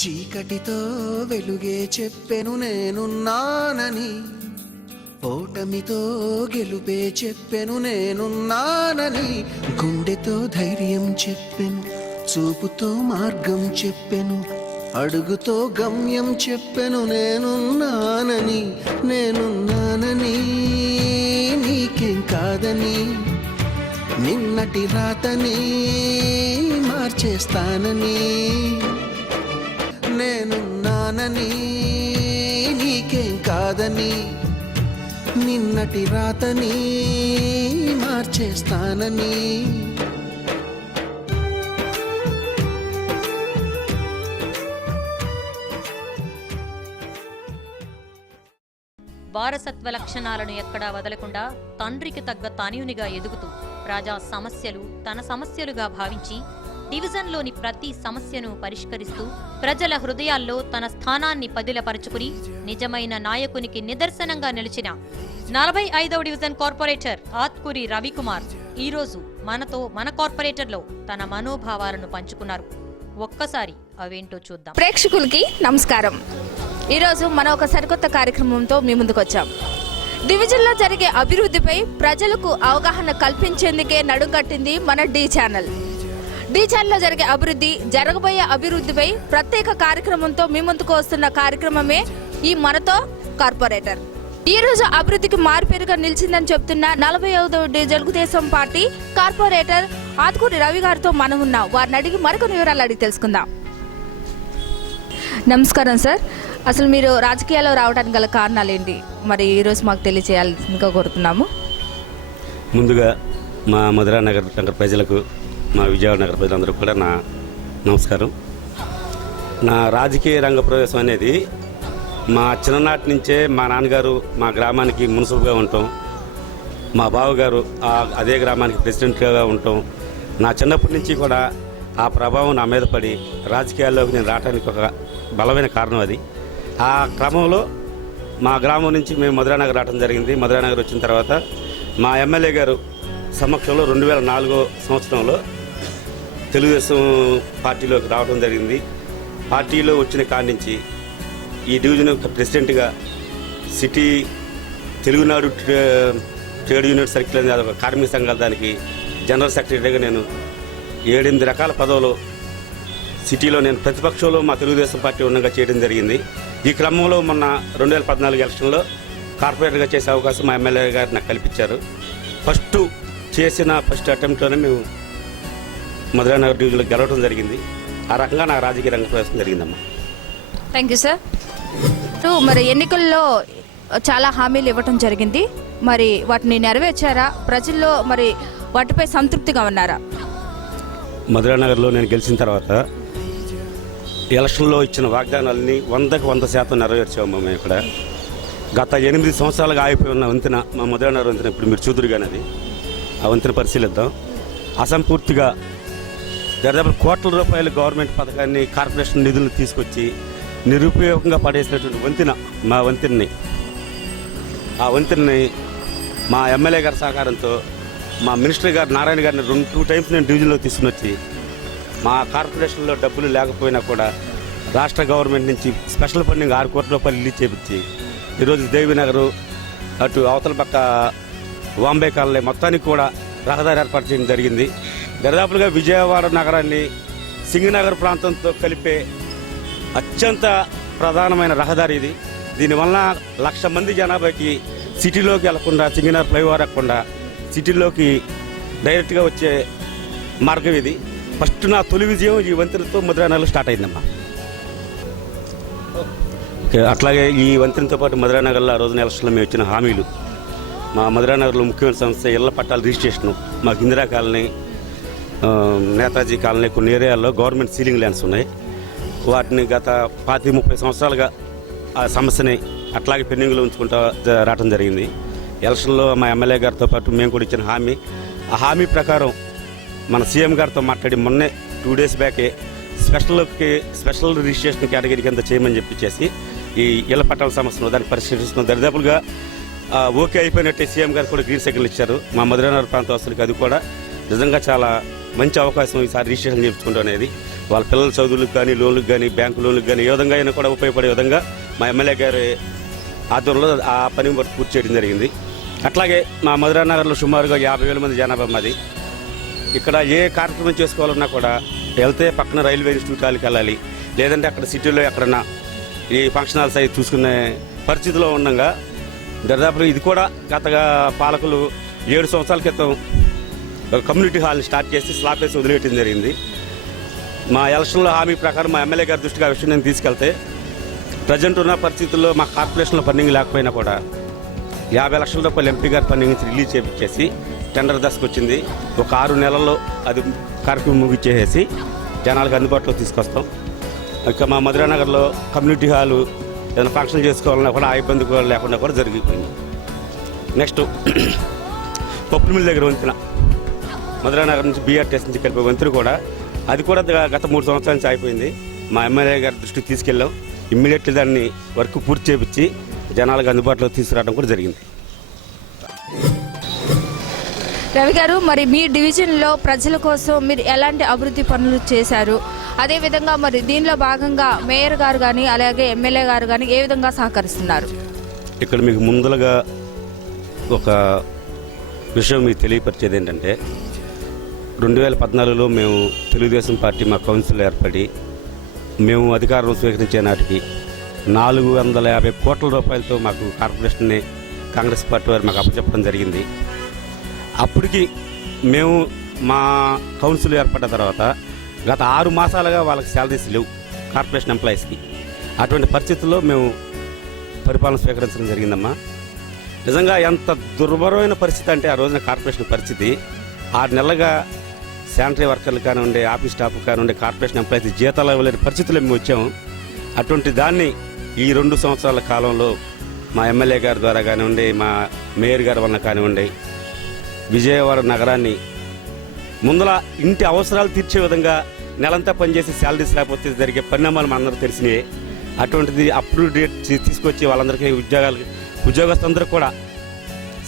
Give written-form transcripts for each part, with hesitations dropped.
చీకటితో వెలుగే చెప్పెను నేనున్నానని, ఓటమితో గెలుపే చెప్పెను నేనున్నానని, గుండెతో ధైర్యం చెప్పెను, చూపుతో మార్గం చెప్పెను, అడుగుతో గమ్యం చెప్పెను నేనున్నానని, నేనున్నానని, నీకేం కాదని, నిన్నటి రాతని మార్చేస్తానని, నేనున్నానని, నీకేం కాదని, నిన్నటి రాతని మార్చేస్తానని. వారసత్వ లక్షణాలను ఎక్కడా వదలకుండా తండ్రికి తగ్గ తనయునిగా ఎదుగుతూ ప్రజా సమస్యలు తన సమస్యలుగా భావించి డివిజన్లోని ప్రతి సమస్యను పరిష్కరిస్తూ ప్రజల హృదయాల్లో తన స్థానాన్ని పదిలపరుచుకుని నిజమైన నాయకునికి నిదర్శనంగా నిలిచిన 45వ డివిజన్ కార్పొరేటర్ ఆత్కూరి రవికుమార్ ఈరోజు మనతో మన కార్పొరేటర్లో తన మనోభావాలను పంచుకున్నారు. ఒక్కసారి అవేంటో చూద్దాం. ప్రేక్షకులకి నమస్కారం. ఈరోజు మనం ఒక సరికొత్త కార్యక్రమంతో మీ ముందుకు వచ్చాం. డివిజన్లో జరిగే అభివృద్ధిపై ప్రజలకు అవగాహన కల్పించేందుకే నడుంకట్టింది మన డి ఛానల్. డి ఛానల్లో జరిగే అభివృద్ధి, జరగబోయే అభివృద్ధిపై ప్రత్యేక కార్యక్రమంతో మీ ముందుకు వస్తున్న కార్యక్రమమే ఈ మనతో కార్పొరేటర్. ఈ రోజు అభివృద్ధికి మారుపేరుగా నిలిచిందని చెప్తున్న 45వ తెలుగుదేశం పార్టీ కార్పొరేటర్ ఆత్కూరి రవి గారితో మనం ఉన్నాం. వారిని అడిగి మరికొన్ని వివరాలు అడిగి తెలుసుకుందాం. నమస్కారం సార్. అసలు మీరు రాజకీయాల్లో రావడానికి గల కారణాలు ఏంటి? మరి ఈరోజు మాకు తెలియజేయాల్సిందిగా కోరుతున్నాము. ముందుగా మా మధురా నగర్ ప్రజలకు, మా విజయవాడ నగర ప్రజలందరూ కూడా నా నమస్కారం. నా రాజకీయ రంగ ప్రవేశం అనేది మా చిన్ననాటి నుంచే మా నాన్నగారు మా గ్రామానికి మున్సిపల్గా ఉండటం, మా బావగారు అదే గ్రామానికి ప్రెసిడెంట్గా ఉండటం, నా చిన్నప్పటి నుంచి కూడా ఆ ప్రభావం నా మీద పడి రాజకీయాల్లోకి నేను రావడానికి ఒక బలమైన కారణం అది. ఆ క్రమంలో మా గ్రామం నుంచి మేము మధురానగర్ రావడం జరిగింది. మధురానగర్ వచ్చిన తర్వాత మా ఎమ్మెల్యే గారు సమక్షంలో 2004 సంవత్సరంలో తెలుగుదేశం పార్టీలోకి రావడం జరిగింది. పార్టీలో వచ్చిన కాడి నుంచి ఈ డివిజన్ ప్రెసిడెంట్గా city Telugunadu trade union circle అనేది అదొక కార్మిక సంఘాల దానికి జనరల్ సెక్రటరీగా నేను 7-8 రకాల పదవులు సిటీలో నేను ప్రతిపక్షంలో మా తెలుగుదేశం పార్టీ ఉండగా చేయడం జరిగింది. ఈ క్రమంలో మొన్న 2014 ఎలక్షన్లో కార్పొరేటర్గా చేసే అవకాశం మా ఎమ్మెల్యే గారు నాకు కల్పించారు. ఫస్ట్ అటెంప్ట్లోనే మేము మధురానగర్ డివిజన్లో గెలవడం జరిగింది. ఆ రకంగా నా రాజకీయ రంగ ప్రవేశం జరిగిందమ్మా. Thank you sir. మరి ఎన్నికల్లో చాలా హామీలు ఇవ్వటం జరిగింది. మరి వాటిని నెరవేర్చారా? ప్రజల్లో మరి వాటిపై సంతృప్తిగా ఉన్నారా? మధురానగర్లో నేను గెలిచిన తర్వాత ఎలక్షన్లో ఇచ్చిన వాగ్దానాలని 100% నెరవేర్చాము. మేము ఇక్కడ గత 8 సంవత్సరాలుగా ఆగిపోయి ఉన్న వంతెన, మా మధురానగర్ వంతెన ఇప్పుడు మీరు చూదురుగానే అది, ఆ వంతెన పరిశీలిద్దాం. అసంపూర్తిగా దాదాపు కోట్ల రూపాయల గవర్నమెంట్ పథకాన్ని, కార్పొరేషన్ నిధులను తీసుకొచ్చి నిరుపయోగంగా పడేసినటువంటి వంతెన, మా వంతెనని, ఆ వంతెనని మా ఎమ్మెల్యే గారి సహకారంతో మా మినిస్టర్ గారు నారాయణ గారిని 2 టైమ్స్ నేను డివిజన్లో తీసుకుని వచ్చి మా కార్పొరేషన్లో డబ్బులు లేకపోయినా కూడా రాష్ట్ర గవర్నమెంట్ నుంచి స్పెషల్ ఫండింగ్ 6 కోట్ల రూపాయలు రిలీజ్ చేయించి ఈరోజు దేవినగరు అటు అవతల పక్క వాంబే కాలనీ మొత్తానికి కూడా రహదారి ఏర్పాటు చేయడం జరిగింది. దరిదాపులుగా విజయవాడ నగరాన్ని సింగనగర్ ప్రాంతంతో కలిపే అత్యంత ప్రధానమైన రహదారి ఇది. దీనివల్ల 1,00,000 మంది జనాభాకి సిటీలోకి వెళ్లకుండా, సింగనగర్ ఫ్లైఓవర్ ఎక్కకుండా సిటీలోకి డైరెక్ట్గా వచ్చే మార్గం ఇది. ఫస్ట్ నా తొలి విజయం ఈ వంతెనతో మధురానగర్లో స్టార్ట్ అయిందమ్మా. అట్లాగే ఈ వంతెనతో పాటు మధురానగర్లో ఆ రోజున ఎలక్షన్లో మేము ఇచ్చిన హామీలు, మా మధురానగర్లో ముఖ్యమైన సమస్య ఇళ్ల పట్టాల రిజిస్ట్రేషను. మాకు ఇందిరా కాలనీ, నేతాజీ కాలనీ కొన్ని ఏరియాల్లో గవర్నమెంట్ సీలింగ్ ల్యాండ్స్ ఉన్నాయి. వాటిని గత 30 సంవత్సరాలుగా ఆ సమస్యని అట్లాగే పెండింగ్లో ఉంచుకుంటూ రావడం జరిగింది. ఎలక్షన్లో మా ఎమ్మెల్యే గారితో పాటు మేము కూడా ఇచ్చిన హామీ, ఆ హామీ ప్రకారం మన సీఎం గారితో మాట్లాడి మొన్నే 2 డేస్ బ్యాకే స్పెషల్ రిజిస్ట్రేషన్ కేటగిరీ కింద చేయమని చెప్పిచ్చేసి ఈ ఇళ్ల పట్టాల సమస్యను దాన్ని పరిష్కరిస్తున్నాం. దరిదాపులుగా ఓకే అయిపోయినట్టే సీఎం గారు కూడా గ్రీన్ సిగ్నల్ ఇచ్చారు. మా మధురానగర్ ప్రాంత వాసులకి అది కూడా నిజంగా చాలా మంచి అవకాశం ఈసారి రిజిస్ట్రేషన్ చేయించుకుంటాం అనేది. వాళ్ళ పిల్లల చదువులకు కానీ లోన్లకు కానీ బ్యాంకు లోన్లకు కానీ ఏ విధంగా అయినా కూడా ఉపయోగపడే విధంగా మా ఎమ్మెల్యే గారి ఆధ్వర్యంలో ఆ పని పూర్తి చేయడం జరిగింది. అట్లాగే మా మధురానగర్లో సుమారుగా 50,000 మంది జనాభా మాది. ఇక్కడ ఏ కార్యక్రమం చేసుకోవాలన్నా కూడా వెళ్తే పక్కన రైల్వే ఇన్స్టిట్యూట్ కాలికి వెళ్ళాలి, లేదంటే అక్కడ సిటీలో ఎక్కడన్నా ఈ ఫంక్షన్ హాల్స్ అవి చూసుకునే పరిస్థితిలో ఉండగా దాదాపు ఇది కూడా గత పాలకులు 7 సంవత్సరాల క్రితం ఒక కమ్యూనిటీ హాల్ని స్టార్ట్ చేసి స్లాబ్ వేసి వదిలేయడం జరిగింది. మా ఎలక్షన్లో హామీ ప్రకారం మా ఎమ్మెల్యే గారి దృష్టికి ఆ విషయం నేను తీసుకెళ్తే ప్రజెంట్ ఉన్న పరిస్థితుల్లో మా కార్పొరేషన్లో ఫండింగ్ లేకపోయినా కూడా 50 లక్షల రూపాయలు ఎంపీ గారి ఫండింగ్ రిలీజ్ చేయించేసి టెండర్ దశకు వచ్చింది. ఒక 6 నెలల్లో అది కార్యక్రమం ముగిచ్చేసి జనాలకు అందుబాటులో తీసుకొస్తాం. ఇక మా మధురానగర్లో కమ్యూనిటీ హాలు ఏదైనా ఫంక్షన్ చేసుకోవాలన్నా కూడా ఆ ఇబ్బంది కూడా లేకుండా కూడా జరిగిపోయింది. నెక్స్ట్ పప్పుల మిల్ దగ్గర వంతున మధురానగర్ నుంచి బీఆర్టీఎస్ నుంచి కలిపే వంతున కూడా అది కూడా గత 3 సంవత్సరాల నుంచి అయిపోయింది. మా ఎమ్మెల్యే గారి దృష్టికి తీసుకెళ్ళాం. ఇమ్మీడియట్లీ దాన్ని వర్క్ పూర్తి చేపించి జనాలకు అందుబాటులో తీసుకురావడం కూడా జరిగింది. రవి గారు, మరి మీ డివిజన్లో ప్రజల కోసం మీరు ఎలాంటి అభివృద్ధి పనులు చేశారు? అదేవిధంగా మరి దీనిలో భాగంగా మేయర్ గారు కానీ అలాగే ఎమ్మెల్యే గారు కానీ ఏ విధంగా సహకరిస్తున్నారు? ఇక్కడ మీకు ముందలుగా ఒక విషయం మీకు తెలియపరిచేది ఏంటంటే 2014లో మేము తెలుగుదేశం పార్టీ మా కౌన్సిల్ ఏర్పడి మేము అధికారం స్వీకరించే నాటికి 450 కోట్ల రూపాయలతో మాకు కార్పొరేషన్ని కాంగ్రెస్ పార్టీ వారు మాకు అప్పచెప్పడం జరిగింది. అప్పటికి మేము మా కౌన్సిల్ ఏర్పడిన తర్వాత గత 6 మాసాలుగా వాళ్ళకి శాలరీస్ లేవు కార్పొరేషన్ ఎంప్లాయీస్కి. అటువంటి పరిస్థితుల్లో మేము పరిపాలన స్వీకరించడం జరిగిందమ్మా. నిజంగా ఎంత దుర్భరమైన పరిస్థితి అంటే ఆ రోజున కార్పొరేషన్ పరిస్థితి 6 నెలలుగా శానిటరీ వర్కర్లు కానివ్వండి, ఆఫీస్ స్టాఫ్ కానివ్వండి, కార్పొరేషన్ ఎంప్లాయీస్ జీతాలు ఇవ్వలేని పరిస్థితుల్లో మేము వచ్చాము. అటువంటి దాన్ని ఈ 2 సంవత్సరాల కాలంలో మా ఎమ్మెల్యే గారి ద్వారా కానివ్వండి, మా మేయర్ గారి వల్ల కానివ్వండి, విజయవాడ నగరాన్ని ముందల ఇంటి అవసరాలు తీర్చే విధంగా నెలంతా పనిచేసి శాలరీస్ లేకపోతే జరిగే పరిణామాలు మనందరూ తెలిసినాయి. అటువంటిది అప్డేట్ తీసుకొచ్చి వాళ్ళందరికీ ఉద్యోగస్తులందరూ కూడా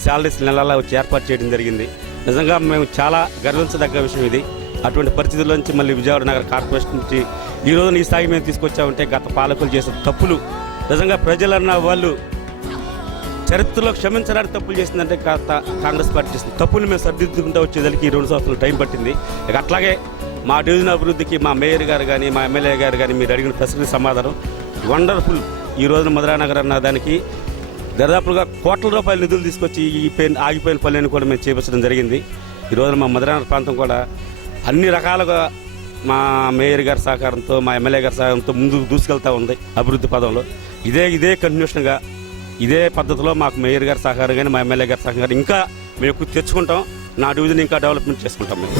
శాలరీస్ నెలలా వచ్చి ఏర్పాటు చేయడం జరిగింది. నిజంగా మేము చాలా గర్వించదగ్గ విషయం ఇది. అటువంటి పరిస్థితుల్లోంచి మళ్ళీ విజయవాడ నగర కార్పొరేషన్ నుంచి ఈ రోజున ఈ స్థాయి మేము తీసుకొచ్చామంటే గత పాలకులు చేసిన తప్పులు నిజంగా ప్రజలన్న వాళ్ళు చరిత్రలో క్షమించడానికి తప్పులు చేసిందంటే కాంగ్రెస్ పార్టీ చేసిన తప్పులు మేము సరిదిద్దుకుంటూ వచ్చేదానికి ఈ 2 సంవత్సరాలు టైం పట్టింది. ఇక అట్లాగే మా డివిజన్ అభివృద్ధికి మా మేయర్ గారు కానీ మా ఎమ్మెల్యే గారు కానీ మీరు అడిగిన ప్రశ్నకి సమాధానం వండర్ఫుల్. ఈ రోజున మధురానగర్ అన్న దానికి దాదాపుగా కోట్ల రూపాయల నిధులు తీసుకొచ్చి ఆగిపోయిన పనులను కూడా మేము చేపించడం జరిగింది. ఈ రోజున మా మధురానగర్ ప్రాంతం కూడా అన్ని రకాలుగా మా మేయర్ గారి సహకారంతో మా ఎమ్మెల్యే గారి సహకారంతో ముందుకు దూసుకెళ్తూ ఉంది అభివృద్ధి పదంలో. ఇదే కంటిన్యూషన్గా ఇదే పద్ధతిలో మాకు మేయర్ గారి సహకారం కానీ మా ఎమ్మెల్యే గారి సహకారం ఇంకా మేము ఎక్కువ తెచ్చుకుంటాం. నా డివిజన్ ఇంకా డెవలప్మెంట్ చేసుకుంటాం మేము.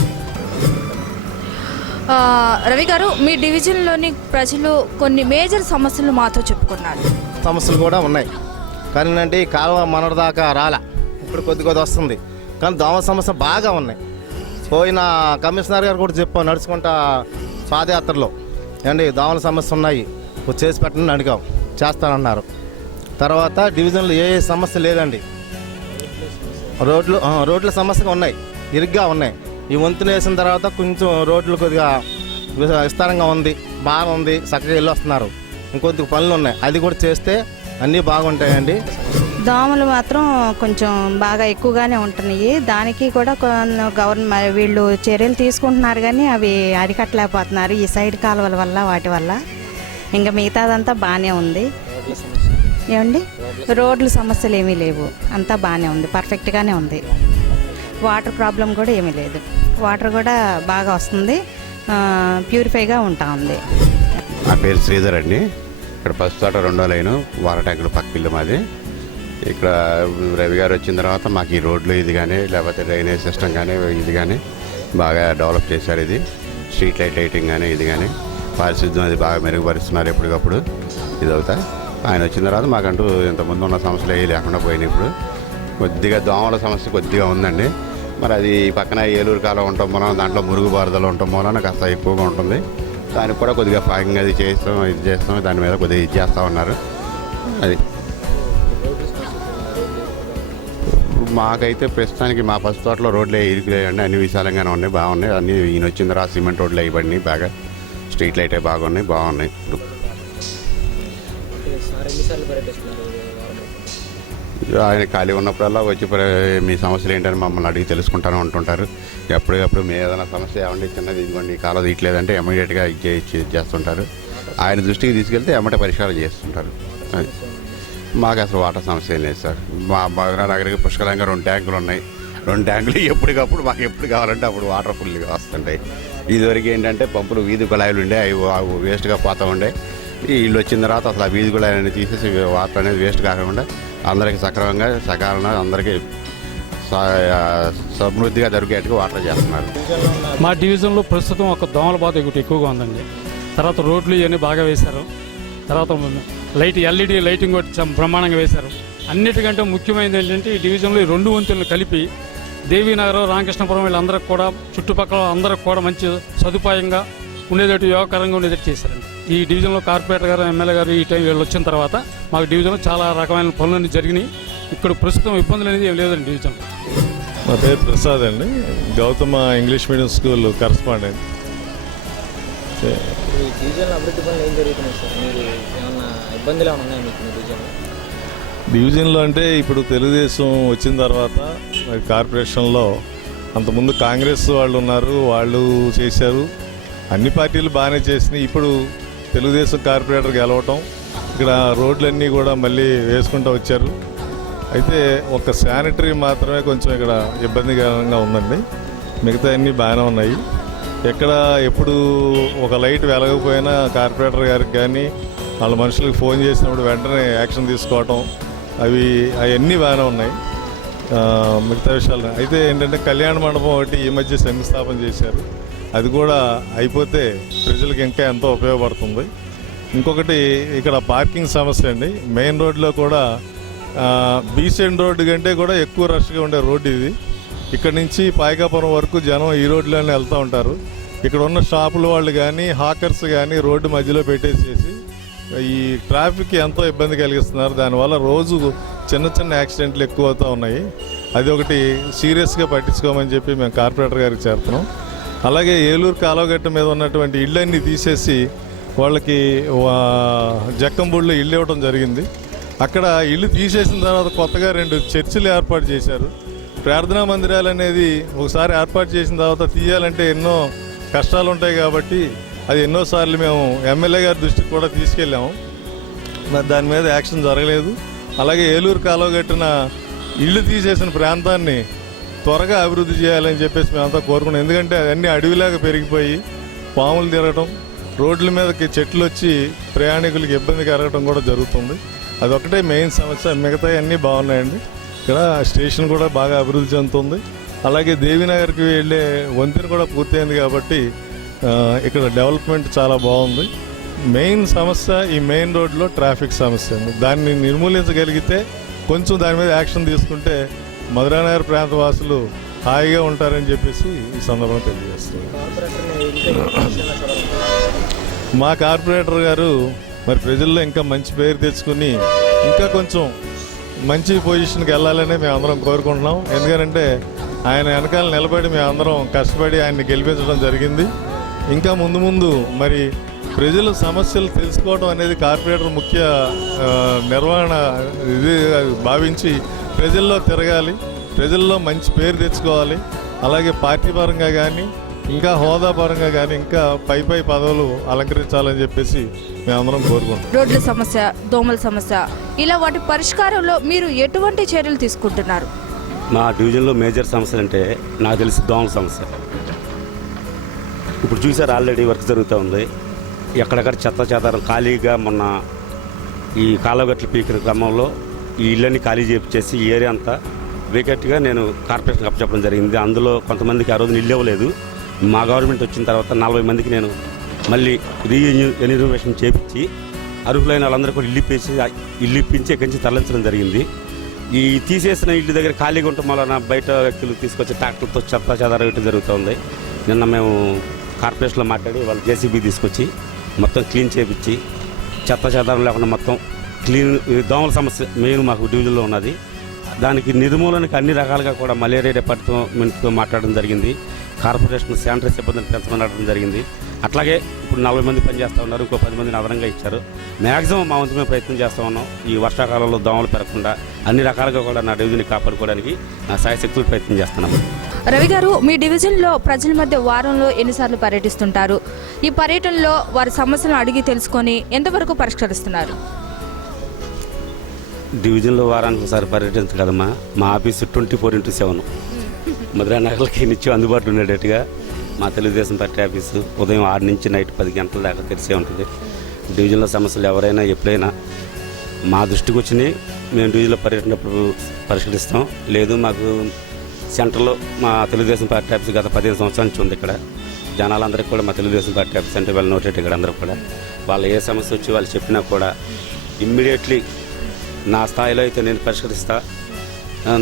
రవి గారు, మీ డివిజన్లోని ప్రజలు కొన్ని మేజర్ సమస్యలు మాతో చెప్పుకున్నారు. సమస్యలు కూడా ఉన్నాయి కానీ అంటే ఈ కాలువ మనదాకా రాలే, ఇప్పుడు కొద్ది వస్తుంది. కానీ దోమ సమస్య బాగా ఉన్నాయి. పోయిన కమిషనర్ గారు కూడా చెప్పాం నడుచుకుంటా పాదయాత్రలో అండి దోమల సమస్య ఉన్నాయి చేసి పెట్టండి అడిగాం, చేస్తానన్నారు. తర్వాత డివిజన్లో ఏ సమస్య లేదండి. రోడ్ల సమస్యగా ఉన్నాయి, ఇరుగ్గా ఉన్నాయి. ఈ వంతులు వేసిన తర్వాత కొంచెం రోడ్లు కొద్దిగా విస్తారంగా ఉంది, బాగా ఉంది, చక్కగా వెళ్ళి వస్తున్నారు. ఇంకొద్దిగా పనులు ఉన్నాయి, అది కూడా చేస్తే అన్నీ బాగుంటాయండి. దోమలు మాత్రం కొంచెం బాగా ఎక్కువగానే ఉంటున్నాయి. దానికి కూడా గవర్నమెంట్ వీళ్ళు చర్యలు తీసుకుంటున్నారు కానీ అవి అరికట్టలేకపోతున్నారు ఈ సైడ్ కాలువల వల్ల వాటి వల్ల. ఇంకా మిగతాదంతా బాగానే ఉంది. ఏమండి, రోడ్ల సమస్యలు ఏమీ లేవు, అంతా బాగానే ఉంది, పర్ఫెక్ట్గానే ఉంది. వాటర్ ప్రాబ్లం కూడా ఏమీ లేదు, వాటర్ కూడా బాగా వస్తుంది, ప్యూరిఫైగా ఉంటా ఉంది. నా పేరు శ్రీధర్ అండి. ఇక్కడ ఫస్ట్ తోట 2వ లైను వాటర్ ట్యాంకులు పక్క ఇల్లు మాది. ఇక్కడ రవి గారు వచ్చిన తర్వాత మాకు ఈ రోడ్లు ఇది కానీ లేకపోతే డ్రైనేజ్ సిస్టమ్ కానీ ఇది కానీ బాగా డెవలప్ చేశారు. ఇది స్ట్రీట్ లైటింగ్ కానీ ఇది కానీ పారిశుద్ధ్యం అది బాగా మెరుగుపరుస్తున్నారు ఎప్పటికప్పుడు. ఇది అవుతాయి. ఆయన వచ్చిన తర్వాత మాకంటూ ఇంతకుముందు ఉన్న సమస్యలు ఏవి లేకుండా పోయినాయి. ఇప్పుడు కొద్దిగా దోమల సమస్య కొద్దిగా ఉందండి. మరి అది పక్కన ఏలూరు కాలం ఉండటం మూలన దాంట్లో మురుగు బారదలు ఉండటం మూలన కాస్త ఎక్కువగా ఉంటుంది. దానికి కూడా కొద్దిగా ఫాగింగ్ అది చేస్తాం, ఇది చేస్తాం, దాని మీద కొద్దిగా ఇది చేస్తూ ఉన్నారు. అది మాకైతే ప్రస్తుతానికి మా ఫస్ట్ తోటలో రోడ్లు ఇరుకులేయండి, అన్ని విశాలంగానే ఉన్నాయి, బాగున్నాయి. అన్ని ఈయన వచ్చిన తర్వాత సిమెంట్ రోడ్లు అయిపోయినాయి, బాగా స్ట్రీట్ లైట్ బాగున్నాయి ఇప్పుడు ఆయన ఖాళీ ఉన్నప్పుడల్లా వచ్చి మీ సమస్యలు ఏంటని మమ్మల్ని అడిగి తెలుసుకుంటానే ఉంటుంటారు. ఎప్పటికప్పుడు మీ ఏదైనా సమస్య ఏమండి చిన్నది ఇదిగోండి ఈ కాలం తీయట్లేదంటే ఇమీడియట్గా చేస్తుంటారు. ఆయన దృష్టికి తీసుకెళ్తే ఎమ్మటే పరిష్కారం చేస్తుంటారు. అది మాకు అసలు వాటర్ సమస్య ఏం లేదు సార్. మా నగరికి పుష్కలంగా 2 ట్యాంకులు ఉన్నాయి. 2 ట్యాంకులు ఎప్పటికప్పుడు మాకు ఎప్పుడు కావాలంటే అప్పుడు వాటర్ ఫుల్గా వస్తుంటాయి. ఇదివరకు ఏంటంటే పంపులు వీధి కుళాయిలు ఉండే అవి వేస్ట్గా పోతూ ఉండే. ఈ ఇల్లు వచ్చిన తర్వాత అసలు ఆ వీధి కుళాయిలు తీసేసి వాటర్ అనేది వేస్ట్ కాకుండా అందరికీ సక్రమంగా సకాలంగా అందరికీ సమృద్ధిగా దొరికేట్టుగా వాటర్ చేస్తున్నారు. మా డివిజన్లో ప్రస్తుతం ఒక దోమల బాధ ఎక్కువగా ఉందండి. తర్వాత రోడ్లు ఇవన్నీ బాగా వేశారు. తర్వాత ఎల్ఈడి లైటింగ్ కూడా బ్రహ్మాండంగా వేశారు. అన్నిటికంటే ముఖ్యమైనది ఏంటంటే ఈ డివిజన్లో ఈ 2 వంతులను కలిపి దేవీనగరం రామకృష్ణపురం వీళ్ళందరికీ కూడా చుట్టుపక్కల అందరికి కూడా మంచి సదుపాయంగా ఉండేటట్టు యోగకరంగా ఉండేటట్టు చేశారండి. ఈ డివిజన్లో కార్పొరేటర్ గారు ఎమ్మెల్యే గారు ఈ టైం వీళ్ళు వచ్చిన తర్వాత మాకు డివిజన్లో చాలా రకమైన పనులన్నీ జరిగినాయి. ఇక్కడ ప్రస్తుతం ఇబ్బందులు అనేది ఏం లేదండి డివిజన్లో. నా పేరు ప్రసాద్ అండి, Gautama English medium school correspondent. డివిజన్లో అంటే ఇప్పుడు తెలుగుదేశం వచ్చిన తర్వాత కార్పొరేషన్లో అంతకుముందు కాంగ్రెస్ వాళ్ళు ఉన్నారు, వాళ్ళు చేశారు. అన్ని పార్టీలు బాగానే చేసినాయి. ఇప్పుడు తెలుగుదేశం కార్పొరేటర్ గెలవటం, ఇక్కడ రోడ్లన్నీ కూడా మళ్ళీ వేసుకుంటూ వచ్చారు. అయితే ఒక శానిటరీ మాత్రమే కొంచెం ఇక్కడ ఇబ్బందికరంగా ఉందండి. మిగతా అన్నీ బాగానే ఉన్నాయి. ఎక్కడ ఎప్పుడు ఒక లైట్ వెలగకపోయినా కార్పొరేటర్ గారికి కానీ వాళ్ళ మనుషులకు ఫోన్ చేసినప్పుడు వెంటనే యాక్షన్ తీసుకోవటం అవన్నీ బాగానే ఉన్నాయి. మిగతా విషయాలు అయితే ఏంటంటే కళ్యాణ మండపం ఒకటి ఈ మధ్య శంకుస్థాపన చేశారు. అది కూడా అయిపోతే ప్రజలకు ఇంకా ఎంతో ఉపయోగపడుతుంది. ఇంకొకటి ఇక్కడ పార్కింగ్ సమస్య అండి. మెయిన్ రోడ్లో కూడా బీసెండ్ రోడ్డు కంటే కూడా ఎక్కువ రష్గా ఉండే రోడ్డు ఇది. ఇక్కడ నుంచి పాయకాపురం వరకు జనం ఈ రోడ్లోనే వెళ్తూ ఉంటారు. ఇక్కడ ఉన్న షాపుల వాళ్ళు కానీ హాకర్స్ కానీ రోడ్డు మధ్యలో పెట్టేసేసి ఈ ట్రాఫిక్ ఎంతో ఇబ్బంది కలిగిస్తున్నారు. దానివల్ల రోజు చిన్న యాక్సిడెంట్లు ఎక్కువ అవుతూ ఉన్నాయి. అది ఒకటి సీరియస్గా పట్టించుకోమని చెప్పి మేము కార్పొరేటర్ గారికి చేరుతున్నాం. అలాగే ఏలూరు కాలువగట్టు మీద ఉన్నటువంటి ఇళ్ళన్నీ తీసేసి వాళ్ళకి జక్కంబూడిలో ఇల్లు ఇవ్వడం జరిగింది. అక్కడ ఇల్లు తీసేసిన తర్వాత కొత్తగా 2 చర్చిలు ఏర్పాటు చేశారు. ప్రార్థనా మందిరాలు అనేది ఒకసారి ఏర్పాటు చేసిన తర్వాత తీయాలంటే ఎన్నో కష్టాలు ఉంటాయి కాబట్టి అది ఎన్నోసార్లు మేము ఎమ్మెల్యే గారి దృష్టికి కూడా తీసుకెళ్ళాము. మరి దాని మీద యాక్షన్ జరగలేదు. అలాగే ఏలూరు కాలువగట్టున ఇల్లు తీసేసిన ప్రాంతాన్ని త్వరగా అభివృద్ధి చేయాలని చెప్పేసి మేమంతా కోరుకున్నాం. ఎందుకంటే అవన్నీ అడవిలాగా పెరిగిపోయి పాములు తిరగటం, రోడ్ల మీదకి చెట్లు వచ్చి ప్రయాణికులకి ఇబ్బంది కలగటం కూడా జరుగుతుంది. అదొకటే మెయిన్ సమస్య. మిగతా అన్నీ బాగున్నాయండి. ఇక్కడ స్టేషన్ కూడా బాగా అభివృద్ధి చెందుతుంది. అలాగే దేవీనగర్కి వెళ్ళే వంతెన కూడా పూర్తయింది కాబట్టి ఇక్కడ డెవలప్మెంట్ చాలా బాగుంది. మెయిన్ సమస్య ఈ మెయిన్ రోడ్లో ట్రాఫిక్ సమస్య అండి. దాన్ని నిర్మూలించగలిగితే కొంచెం దాని మీద యాక్షన్ తీసుకుంటే మధురానగర్ ప్రాంత వాసులు హాయిగా ఉంటారని చెప్పేసి ఈ సందర్భంగా తెలియజేస్తున్నారు. మా కార్పొరేటర్ గారు మరి ప్రజల్లో ఇంకా మంచి పేరు తెచ్చుకుని ఇంకా కొంచెం మంచి పొజిషన్కి వెళ్ళాలని మేము అందరం కోరుకుంటున్నాం. ఎందుకంటే ఆయన వెనకాల నిలబడి మేము అందరం కష్టపడి ఆయన్ని గెలిపించడం జరిగింది. ఇంకా ముందు మరి ప్రజల సమస్యలు తెలుసుకోవడం అనేది కార్పొరేటర్ ముఖ్య నిర్వహణ ఇది భావించి ప్రజల్లో తిరగాలి, ప్రజల్లో మంచి పేరు తెచ్చుకోవాలి. అలాగే పార్టీ పరంగా కానీ ఇంకా హోదా పరంగా కానీ ఇంకా పై పదవులు అలంకరించాలని చెప్పేసి మేమందరం కోరుకుంటాం. రోడ్ల సమస్య, దోమల సమస్య, ఇలా వాటి పరిష్కారంలో మీరు ఎటువంటి చర్యలు తీసుకుంటున్నారు? మా డివిజన్లో మేజర్ సమస్యలు అంటే నాకు తెలిసి దోమల సమస్య. ఇప్పుడు చూసారు ఆల్రెడీ వర్క్ జరుగుతూ ఉంది. ఎక్కడెక్కడ చెత్త చెదారం ఖాళీగా మొన్న ఈ కాలువగట్ల పీకిన క్రమంలో ఈ ఇళ్ళని ఖాళీ చేసి ఈ ఏరియా అంతా వేకెట్గా నేను కార్పొరేషన్కి అప్పచెప్పడం జరిగింది. అందులో కొంతమందికి ఆ రోజున ఇల్లు ఇవ్వలేదు. మా గవర్నమెంట్ వచ్చిన తర్వాత 40 మందికి నేను మళ్ళీ రీఇన్యూవేషన్ చేపించి అర్హులైన వాళ్ళందరూ కూడా ఇల్లు ఇప్పించి ఇక్కడి నుంచి తరలించడం జరిగింది. ఈ తీసేసిన ఇల్లు దగ్గర ఖాళీగా ఉండటం వలన బయట వ్యక్తులు తీసుకొచ్చి ట్రాక్టర్తో చెత్త చెదారం వేయటం జరుగుతుంది. నిన్న మేము కార్పొరేషన్లో మాట్లాడి వాళ్ళు జేసీబీ తీసుకొచ్చి మొత్తం క్లీన్ చేయించి చెత్త చెదారం లేకుండా మొత్తం క్లీన్. దోమల సమస్య మెయిన్ మాకు డివిజన్లో ఉన్నది. దానికి నిర్మూలనకి అన్ని రకాలుగా కూడా మలేరియా డిపార్ట్మెంట్తో మాట్లాడడం జరిగింది. కార్పొరేషన్ శానిటరీ సిబ్బందిని పెంచమని అడగడం జరిగింది. అట్లాగే ఇప్పుడు ఇప్పుడు 40 మంది పని చేస్తూ ఉన్నారు, ఇంకో 10 మందిని అదనంగా ఇచ్చారు. మ్యాక్సిమం మా వంతు మేము ప్రయత్నం చేస్తూ ఉన్నాం. ఈ వర్షాకాలంలో దోమలు పెరగకుండా అన్ని రకాలుగా కూడా నా డివిజన్ని కాపాడుకోవడానికి నా సాయశక్తులు ప్రయత్నం చేస్తున్నాము. రవి గారు, మీ డివిజన్లో ప్రజల మధ్య వారంలో ఎన్నిసార్లు పర్యటిస్తుంటారు? ఈ పర్యటనలో వారి సమస్యలను అడిగి తెలుసుకొని ఎంతవరకు పరిష్కరిస్తున్నారు? డివిజన్లో వారానికి ఒకసారి పర్యటించదు కదమ్మా. మా ఆఫీసు 24/7 మధురానగర్లకి నిత్యం అందుబాటులో ఉండేటట్టుగా మా తెలుగుదేశం పార్టీ ఆఫీసు ఉదయం 6 నుంచి నైట్ 10 గంటల దాకా తెరిసే ఉంటుంది. డివిజన్లో సమస్యలు ఎవరైనా ఎప్పుడైనా మా దృష్టికి వచ్చినాయి మేము డివిజన్లో పర్యటినప్పుడు పరిష్కరిస్తాం. లేదు మాకు సెంటర్లో మా తెలుగుదేశం పార్టీ ఆఫీస్ గత 15 సంవత్సరాల నుంచి ఉంది. ఇక్కడ జనాలందరికీ కూడా మా తెలుగుదేశం పార్టీ ఆఫీస్ అంటే వాళ్ళు నోటెడ్ ఇక్కడ అందరూ కూడా వాళ్ళు ఏ సమస్య వచ్చి వాళ్ళు చెప్పినా కూడా ఇమ్మీడియట్లీ నా స్థాయిలో అయితే నేను పరిష్కరిస్తా.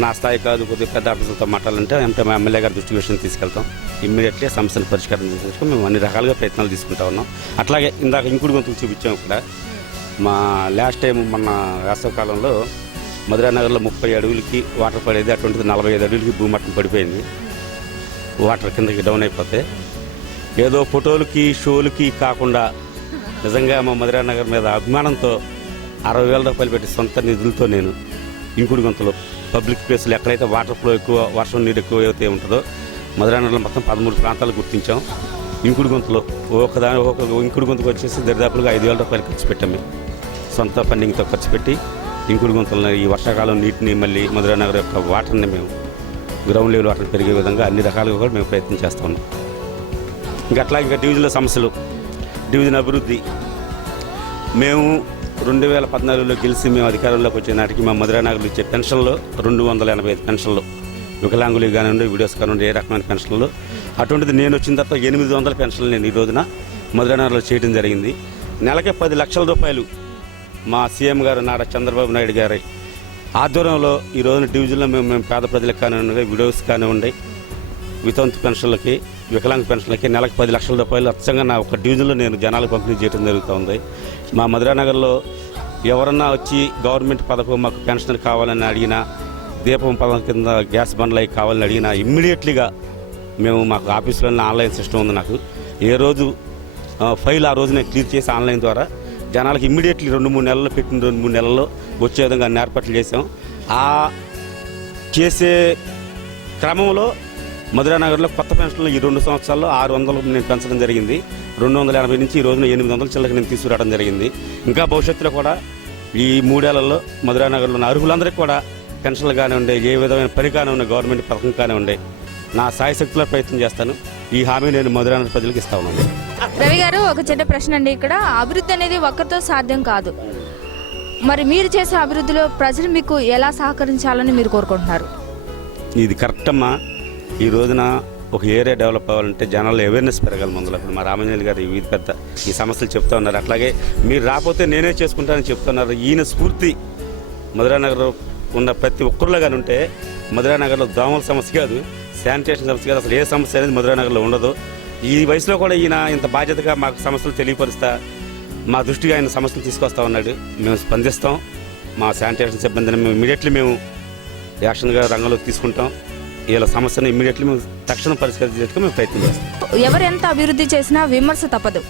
నా స్థాయి కాదు, కొద్దిగా పెద్ద ఆఫీసులతో మాట్లాడాలంటే అంటే మా ఎమ్మెల్యే గారి దృష్టి విషయం తీసుకెళ్తాం. ఇమ్మీడియట్లీ సమస్యను పరిష్కారం చేసుకొని మేము అన్ని రకాలుగా ప్రయత్నాలు తీసుకుంటా ఉన్నాం. అట్లాగే ఇందాక ఇంకుడు గొంతులు చూపించాం. ఇక్కడ మా లాస్ట్ టైం మన వేసవకాలంలో మధురానగర్లో 30 అడుగులకి వాటర్ పడేది, అటువంటిది 45 అడుగులకి భూమట్టం పడిపోయింది. వాటర్ కిందకి డౌన్ అయిపోతే ఏదో ఫోటోలకి షోలకి కాకుండా నిజంగా మా మధురానగర్ మీద అభిమానంతో 60,000 రూపాయలు పెట్టి సొంత నిధులతో నేను ఇంకుడు గొంతులు పబ్లిక్ ప్లేస్లు ఎక్కడైతే వాటర్ ఫ్లో ఎక్కువ, వర్షం నీరు ఎక్కువ అయితే ఉంటుందో మధురానగర్లో మొత్తం 13 ప్రాంతాలు గుర్తించాం. ఇంకుడు గొంతులు ఒక ఇంకుడు గొంతుకు వచ్చేసి దరిదాపులుగా 5,000 రూపాయలు ఖర్చు పెట్టాం. మేము సొంత ఫండింగ్తో ఖర్చు పెట్టి ఇంకుడు గొంతులను ఈ వర్షాకాలం నీటిని మళ్ళీ మధురానగర్ యొక్క వాటర్ని మేము గ్రౌండ్ లెవెల్ వాటర్ పెరిగే విధంగా అన్ని రకాలుగా కూడా మేము ప్రయత్నం చేస్తూ ఉన్నాం. ఇంకా డివిజన్లో సమస్యలు, డివిజన్ అభివృద్ధి. మేము 2014లో గెలిచి మేము అధికారంలోకి వచ్చే నాటికి మా మధురానగర్లో ఇచ్చే పెన్షన్లు 285 పెన్షన్లు, వికలాంగులు కానివ్వండి, వీడియోస్ కానివ్వండి, ఏ రకమైన పెన్షన్లు. అటువంటిది నేను వచ్చిన తర్వాత 800 పెన్షన్లు నేను ఈ రోజున మధురానగర్లో చేయడం జరిగింది. నెలకే 10 లక్షల రూపాయలు మా సీఎం గారు నారా చంద్రబాబు నాయుడు గారి ఆధ్వర్యంలో ఈ రోజున డివిజన్లో మేము పేద ప్రజలకు కానివ్వండి, వీడియోస్ కానివ్వండి, వితంతు పెన్షన్లకి, వికలాంగ పెన్షన్లకి నెలకు 10 లక్షల రూపాయలు అచ్చంగా నా ఒక డివిజన్లో నేను జనాలకు పంపిణీ చేయడం జరుగుతుంది. మా మధురానగర్లో ఎవరన్నా వచ్చి గవర్నమెంట్ పథకం మాకు పెన్షన్ కావాలని అడిగినా, దీపం పథకం కింద గ్యాస్ బండ్లు అవి కావాలని అడిగినా ఇమ్మీడియట్లీగా మేము మాకు ఆఫీసులో ఆన్లైన్ సిస్టమ్ ఉంది. నాకు ఏ రోజు ఫైల్ ఆ రోజు నేను క్లియర్ చేసి ఆన్లైన్ ద్వారా జనాలకు ఇమ్మీడియట్లీ 2-3 నెలల్లో పెట్టిన 2-3 నెలల్లో వచ్చే విధంగా అన్ని ఏర్పాట్లు చేసాం. ఆ చేసే క్రమంలో మధురానగర్లో కొత్త పెన్షన్లు ఈ 2 సంవత్సరాల్లో 600 నేను పెంచడం జరిగింది. 280 నుంచి ఈ రోజున 800 చిల్లకి నేను తీసుకురావడం జరిగింది. ఇంకా భవిష్యత్తులో కూడా ఈ 3 ఏళ్లలో మధురానగర్లో ఉన్న అర్హులందరికీ కూడా పెన్షన్లు కానివ్వండి, ఏ విధమైన పని కానివ్వండి, గవర్నమెంట్ పథకం కానివ్వండి, నా సాయశక్తిలో ప్రయత్నం చేస్తాను. ఈ హామీ నేను మధురానగర్ ప్రజలకు ఇస్తా ఉన్నాను. రవి గారు, ఒక చిన్న ప్రశ్న అండి. ఇక్కడ అభివృద్ధి అనేది ఒక్కరితో సాధ్యం కాదు. మరి మీరు చేసే అభివృద్ధిలో ప్రజలు మీకు ఎలా సహకరించాలని మీరు కోరుకుంటున్నారు? ఇది కరెక్ట్ అమ్మా. ఈ రోజున ఒక ఏరియా డెవలప్ అవ్వాలంటే జనాల్లో అవేర్నెస్ పెరగాలి. ముందులో ఇప్పుడు మా రామంజలి గారు ఈ పెద్ద ఈ సమస్యలు చెప్తా ఉన్నారు. అట్లాగే మీరు రాకపోతే నేనే చేసుకుంటానని చెప్తున్నారు. ఈయన స్ఫూర్తి మధురానగర్ ఉన్న ప్రతి ఒక్కరిలో కానీ ఉంటే మధురానగర్లో దోమల సమస్య కాదు, శానిటేషన్ సమస్య కాదు, అసలు ఏ సమస్య అనేది మధురానగర్లో ఉండదు. ఈ వయసులో కూడా ఈయన ఇంత బాధ్యతగా మాకు సమస్యలు తెలియపరుస్తా మా దృష్టిగా ఆయన సమస్యలు తీసుకొస్తా ఉన్నాడు. మేము స్పందిస్తాం. మా శానిటేషన్ సిబ్బందిని మేము ఇమీడియట్లీ మేము యాక్షన్గా రంగంలోకి తీసుకుంటాం. వీళ్ళ సమస్యను ఇమీడియట్లీ మేము తక్షణం పరిష్కరించేందుకు మేము ప్రయత్నం చేస్తాం. ఎవరు ఎంత అభివృద్ధి చేసినా విమర్శ తప్పదు.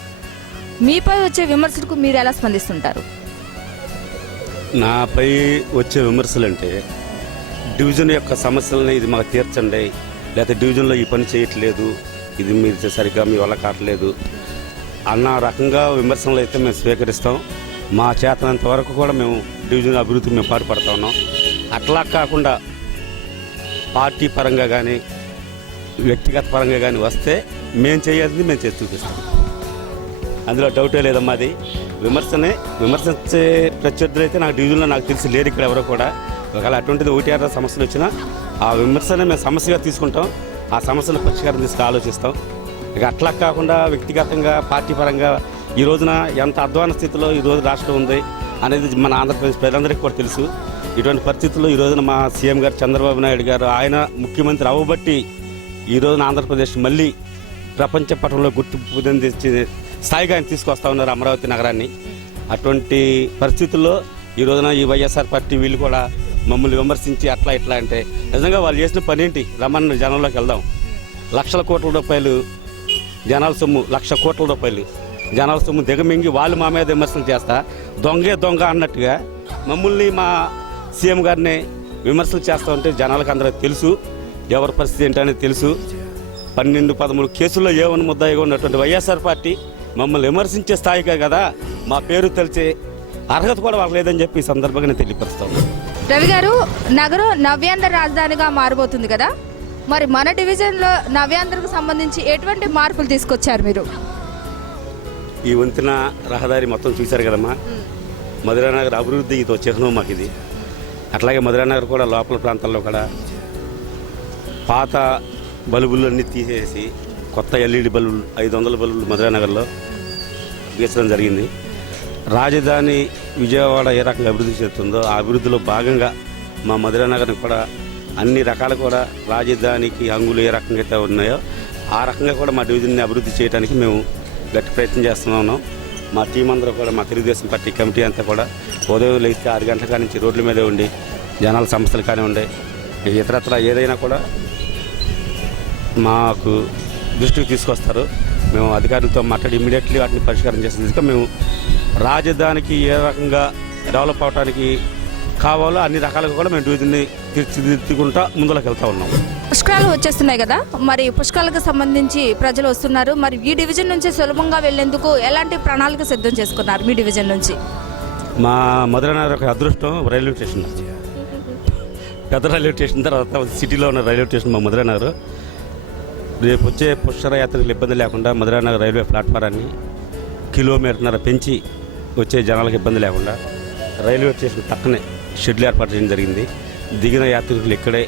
మీపై వచ్చే విమర్శలకు మీరు ఎలా స్పందిస్తుంటారు? నాపై వచ్చే విమర్శలు అంటే డివిజన్ యొక్క సమస్యలని ఇది మాకు తీర్చండి, లేకపోతే డివిజన్లో ఈ పని చేయట్లేదు, ఇది మీరు సరిగ్గా మీ వల్ల కావట్లేదు అన్న రకంగా విమర్శలు అయితే మేము స్వీకరిస్తాం. మా చేతనంత వరకు కూడా మేము డివిజన్ అభివృద్ధికి మేము పాటుపడతా ఉన్నాం. అట్లా కాకుండా పార్టీ పరంగా కానీ వ్యక్తిగత పరంగా కానీ వస్తే మేము చేయాల్సింది మేము చేసి చూపిస్తాం. అందులో డౌటే లేదమ్మా. అది విమర్శించే ప్రత్యర్థులు అయితే నాకు డివిజన్లో నాకు తెలిసి లేరు ఇక్కడ ఎవరో కూడా. ఒకవేళ అటువంటిది ఒకటి సమస్యలు వచ్చినా ఆ విమర్శనే మేము సమస్యగా తీసుకుంటాం. ఆ సమస్యల పరిష్కారం తీసుకు ఆలోచిస్తాం. ఇక అట్లా కాకుండా వ్యక్తిగతంగా పార్టీ పరంగా ఈ రోజున ఎంత అధ్వాన స్థితిలో ఈరోజు రాష్ట్రం ఉంది అనేది మన ఆంధ్రప్రదేశ్ ప్రజలందరికీ కూడా తెలుసు. ఇటువంటి పరిస్థితుల్లో ఈ రోజున మా సీఎం గారు చంద్రబాబు నాయుడు గారు ఆయన ముఖ్యమంత్రి అవ్వబట్టి ఈ రోజున ఆంధ్రప్రదేశ్ మళ్ళీ ప్రపంచ పటంలో గుర్తింపు పొందించే స్థాయిగా ఆయన తీసుకొస్తా ఉన్నారు అమరావతి నగరాన్ని. అటువంటి పరిస్థితుల్లో ఈ రోజున ఈ వైఎస్ఆర్ పార్టీ వీళ్ళు కూడా మమ్మల్ని విమర్శించి అట్లా ఇట్లా అంటే నిజంగా వాళ్ళు చేసిన పని ఏంటి? రమ్మన్న జనంలోకి వెళ్దాం. లక్షల కోట్ల రూపాయలు జనాల సొమ్ము, 1,00,000 కోట్ల రూపాయలు జనాల సొమ్ము దిగమింగి వాళ్ళు మా మీద విమర్శలు చేస్తా దొంగే దొంగ అన్నట్టుగా మమ్మల్ని మా సీఎం గారిని విమర్శలు చేస్తూ ఉంటే జనాలకు అందరికీ తెలుసు ఎవరి పరిస్థితి ఏంటనేది తెలుసు. 12-13 కేసుల్లో ఏమని ముద్దాయిగా ఉన్నటువంటి వైఎస్ఆర్ పార్టీ మమ్మల్ని విమర్శించే స్థాయిగా కదా మా పేరు తెలిసే అర్హత కూడా వాళ్ళకి లేదని చెప్పి ఈ సందర్భంగా నేను తెలియపరుస్తాను. రవి గారు, నగరం నవ్యాంధ్ర రాజధానిగా మారబోతుంది కదా, మరి మన డివిజన్లో నవ్యాంధ్రకు సంబంధించి ఎటువంటి మార్పులు తీసుకొచ్చారు మీరు? ఈ వంతెన రహదారి మొత్తం చూశారు కదమ్మా. మధురానగర్ అభివృద్ధి ఇదో చిహ్నం మాకు ఇది. అట్లాగే మధురానగర్ కూడా లోపల ప్రాంతాల్లో కూడా పాత బల్బులన్నీ తీసేసి కొత్త ఎల్ఈడి బల్బులు 500 బల్బులు మధురానగర్లో గీసడం జరిగింది. రాజధాని విజయవాడ ఏ రకంగా అభివృద్ధి చేస్తుందో ఆ అభివృద్ధిలో భాగంగా మా మధురానగర్ని కూడా అన్ని రకాలు కూడా రాజధానికి హంగులు ఏ రకంగా అయితే ఉన్నాయో ఆ రకంగా కూడా మా డివిజన్ని అభివృద్ధి చేయడానికి మేము గట్టి ప్రయత్నం చేస్తున్నాం. మా టీం అందరూ కూడా మా తెలుగుదేశం పార్టీ కమిటీ అంతా కూడా ఉదయం లేస్తే 6 గంటల కాడి నుంచి రోడ్ల మీదే ఉండి జనాల సమస్యలు కానీ ఉండే ఇతరత్ర ఏదైనా కూడా మాకు దృష్టికి తీసుకొస్తారు. మేము అధికారులతో మాట్లాడి ఇమ్మీడియట్లీ వాటిని పరిష్కారం చేసేందుకు మేము రాజధానికి ఏ రకంగా డెవలప్ అవడానికి కావాలో అన్ని రకాలుగా కూడా మేము డివిజన్ని తీర్చిదిద్దుకుంటా ముందులోకి వెళ్తూ ఉన్నాం. పుష్కరాలు వచ్చేస్తున్నాయి కదా, మరి పుష్కరాలకు సంబంధించి ప్రజలు వస్తున్నారు. మరి ఈ డివిజన్ నుంచి సులభంగా వెళ్లేందుకు ఎలాంటి ప్రణాళిక సిద్ధం చేసుకున్నారు మీ డివిజన్ నుంచి? మా మధురానగర్ ఒక అదృష్టం రైల్వే స్టేషన్, పెద్ద రైల్వే స్టేషన్ తర్వాత సిటీలో ఉన్న రైల్వే స్టేషన్ మా మధురానగర్. రేపు వచ్చే పుష్కర యాత్రలకు ఇబ్బంది లేకుండా మధురానగర్ రైల్వే ప్లాట్ఫారాన్ని 1.5 కిలోమీటర్ పెంచి వచ్చే జనాలకు ఇబ్బంది లేకుండా రైల్వే స్టేషన్ పక్కనే షెడ్లు ఏర్పాటు చేయడం జరిగింది. దిగిన యాత్రికులు ఇక్కడే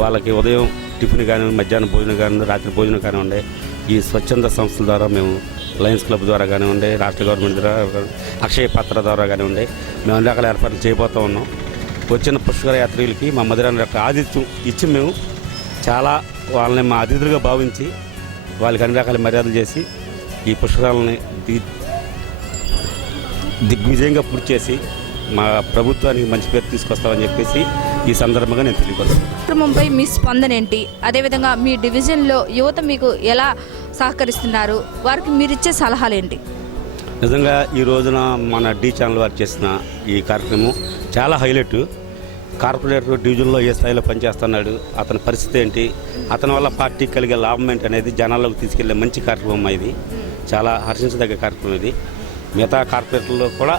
వాళ్ళకి ఉదయం టిఫిన్ కానివ్వండి, మధ్యాహ్నం భోజనం కానివ్వండి, రాత్రి భోజనం కానివ్వండి ఈ స్వచ్ఛంద సంస్థల ద్వారా మేము లయన్స్ క్లబ్ ద్వారా కానివ్వండి, రాష్ట్ర గవర్నమెంట్ ద్వారా అక్షయ పాత్ర ద్వారా కానివ్వండి మేము అన్ని రకాల ఏర్పాట్లు చేయబోతూ ఉన్నాం. వచ్చిన పుష్కర యాత్రికులకి మా మధురానగర్ యొక్క ఆతిథ్యం ఇచ్చి మేము చాలా వాళ్ళని మా అతిథులుగా భావించి వాళ్ళకి అన్ని రకాల మర్యాదలు చేసి ఈ పుష్కరాలని దిగ్విజయంగా పూర్తి చేసి మా ప్రభుత్వానికి మంచి పేరు తీసుకొస్తామని చెప్పేసి ఈ సందర్భంగా నేను తెలియపరుస్తాను. కార్యక్రమంపై మీ స్పందన ఏంటి? అదేవిధంగా మీ డివిజన్లో యువత మీకు ఎలా సహకరిస్తున్నారు? వారికి మీరిచ్చే సలహాలు ఏంటి? నిజంగా ఈ రోజున మన డి ఛానల్ వారు చేసిన ఈ కార్యక్రమం చాలా హైలైట్. కార్పొరేటర్ డివిజన్లో ఏ స్థాయిలో పనిచేస్తున్నాడు, అతని పరిస్థితి ఏంటి, అతని వల్ల పార్టీకి కలిగే లాభం ఏంటి అనేది జనాల్లోకి తీసుకెళ్లే మంచి కార్యక్రమం. ఇది చాలా హర్షించదగ్గ కార్యక్రమం. ఇది మిగతా కార్పొరేటర్లో కూడా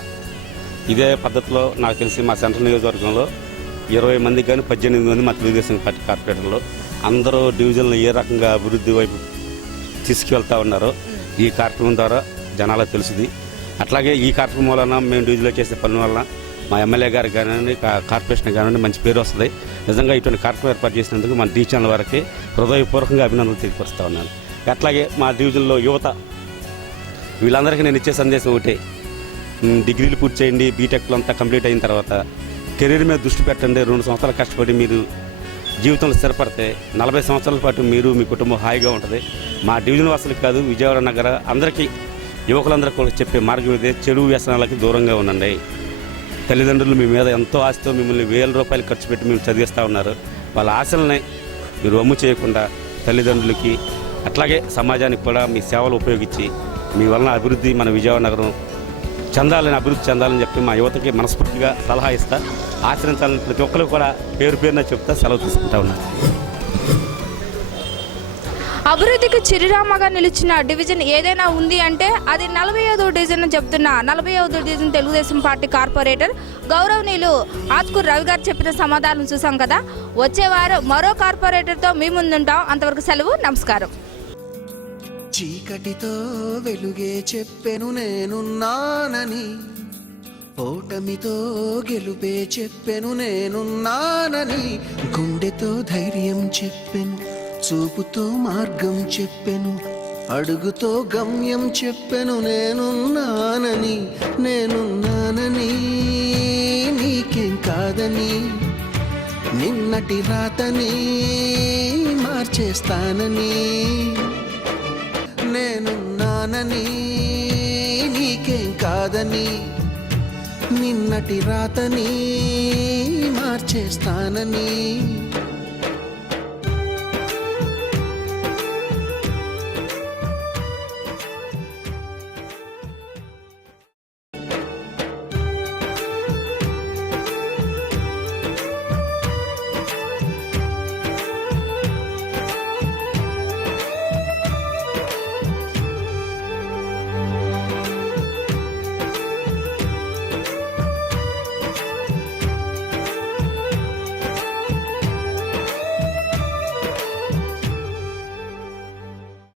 ఇదే పద్ధతిలో నాకు తెలిసి మా సెంట్రల్ నియోజకవర్గంలో 20 మందికి కానీ 18 మంది మా తెలుగుదేశం పార్టీ కార్పొరేటర్లు అందరూ డివిజన్లో ఏ రకంగా అభివృద్ధి వైపు తీసుకువెళ్తూ ఉన్నారో ఈ కార్యక్రమం ద్వారా జనాలకు తెలుసుది. అట్లాగే ఈ కార్యక్రమం వలన మేము డివిజన్లో చేసే పనుల వలన మా ఎమ్మెల్యే గారికి కానివ్వండి, కార్పొరేషన్ కానివ్వండి మంచి పేరు వస్తుంది. నిజంగా ఇటువంటి కార్యక్రమం ఏర్పాటు చేసినందుకు మన డి ఛానల్ వారికి హృదయపూర్వకంగా అభినందనలు తెలియపరుస్తూ ఉన్నాను. అట్లాగే మా డివిజన్లో యువత వీళ్ళందరికీ నేను ఇచ్చే సందేశం ఒకటే, డిగ్రీలు పూర్తి చేయండి, బీటెక్లు అంతా కంప్లీట్ అయిన తర్వాత కెరీర్ మీద దృష్టి పెట్టండి. 2 సంవత్సరాలు కష్టపడి మీరు జీవితంలో స్థిరపడితే 40 సంవత్సరాల పాటు మీరు మీ కుటుంబం హాయిగా ఉంటుంది. మా డివిజన్ వాసులకు కాదు, విజయవాడ నగర అందరికీ యువకులందరికీ కూడా చెప్పే మార్గం ఇదే, చెడు వ్యసనాలకి దూరంగా ఉండండి. తల్లిదండ్రులు మీ మీద ఎంతో ఆశతో మిమ్మల్ని 1000 రూపాయలు ఖర్చు పెట్టి మీరు చదివిస్తూ ఉన్నారు. వాళ్ళ ఆశలని మీరు వమ్ము చేయకుండా తల్లిదండ్రులకి అట్లాగే సమాజానికి కూడా మీ సేవలు ఉపయోగించి మీ వలన అభివృద్ధి మన విజయవాడ నగరం అభివృద్ధి చెందాలని చెప్పి మా యువతకి మనస్ఫూర్తిగా సలహా ఇస్తా. ఆచరించాలని ప్రతి ఒక్కరు కూడా పేరున చెప్తా సెలవు తీసుకుంటా ఉన్నారు. అభివృద్ధికి చిరునామాగా నిలిచిన డివిజన్ ఏదైనా ఉంది అంటే అది 45వ డివిజన్ చెప్తున్న 45వ డివిజన్ తెలుగుదేశం పార్టీ కార్పొరేటర్ గౌరవనీయులు ఆత్కూరు రవి గారు చెప్పిన సమాధానం చూసాం కదా. వచ్చేవారు మరో కార్పొరేటర్తో మీ ముందుంటాం. అంతవరకు సెలవు, నమస్కారం. చీకటితో వెలుగే చెప్పెను నేనున్నానని, ఓటమితో గెలుపే చెప్పెను నేనున్నానని, గుండెతో ధైర్యం చెప్పెను, చూపుతో మార్గం చెప్పెను, అడుగుతో గమ్యం చెప్పెను నేనున్నానని. నేనున్నానని నీకేం కాదని, నిన్నటి రాతని మార్చేస్తానని. నేనున్నానని నీకేం కాదని, నిన్నటి రాతని మార్చేస్తానని.